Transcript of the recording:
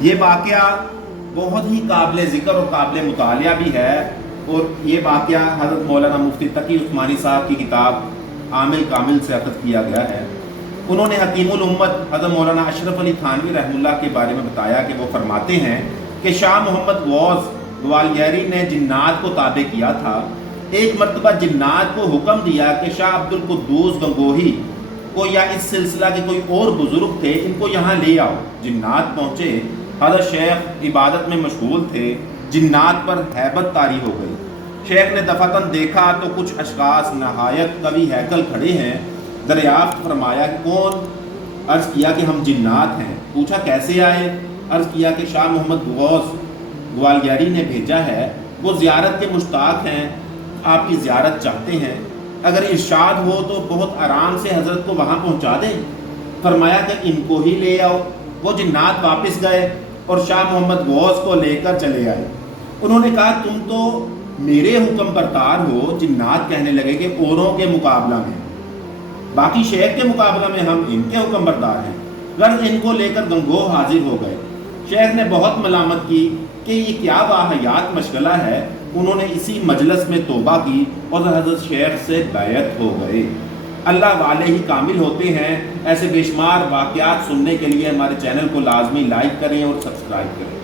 یہ واقعہ بہت ہی قابل ذکر اور قابل مطالعہ بھی ہے، اور یہ واقعہ حضرت مولانا مفتی تقی عثمانی صاحب کی کتاب عامل کامل سے اخذ کیا گیا ہے۔ انہوں نے حکیم الامت حضرت مولانا اشرف علی تھانوی رحمہ اللہ کے بارے میں بتایا کہ وہ فرماتے ہیں کہ شاہ محمد غوث گوالگیری نے جنات کو تابع کیا تھا۔ ایک مرتبہ جنات کو حکم دیا کہ شاہ عبد القدوس گنگوہی کو یا اس سلسلہ کے کوئی اور بزرگ تھے، ان کو یہاں لے آؤ۔ جنات پہنچے، حضرت شیخ عبادت میں مشغول تھے، جنات پر ہیبت طاری ہو گئی۔ شیخ نے دفعتاً دیکھا تو کچھ اشخاص نہایت قوی ہیکل کھڑے ہیں۔ دریافت فرمایا کہ کون؟ عرض کیا کہ ہم جنات ہیں۔ پوچھا کیسے آئے؟ عرض کیا کہ شاہ محمد غوث گوالگیری نے بھیجا ہے، وہ زیارت کے مشتاق ہیں، آپ کی زیارت چاہتے ہیں، اگر ارشاد ہو تو بہت آرام سے حضرت کو وہاں پہنچا دیں۔ فرمایا کہ ان کو ہی لے آؤ۔ وہ جنات واپس گئے اور شاہ محمد غوث کو لے کر چلے آئے۔ انہوں نے کہا تم تو میرے حکم بردار ہو۔ جنات کہنے لگے کہ اوروں کے مقابلہ میں، باقی شیخ کے مقابلہ میں ہم ان کے حکم بردار ہیں۔ غرض ان کو لے کر گنگوہ حاضر ہو گئے۔ شیخ نے بہت ملامت کی کہ یہ کیا واہیات مشغلہ ہے۔ انہوں نے اسی مجلس میں توبہ کی اور حضرت شیخ سے بیعت ہو گئے۔ اللہ والے ہی کامل ہوتے ہیں۔ ایسے بے شمار واقعات سننے کے لیے ہمارے چینل کو لازمی لائک کریں اور سبسکرائب کریں۔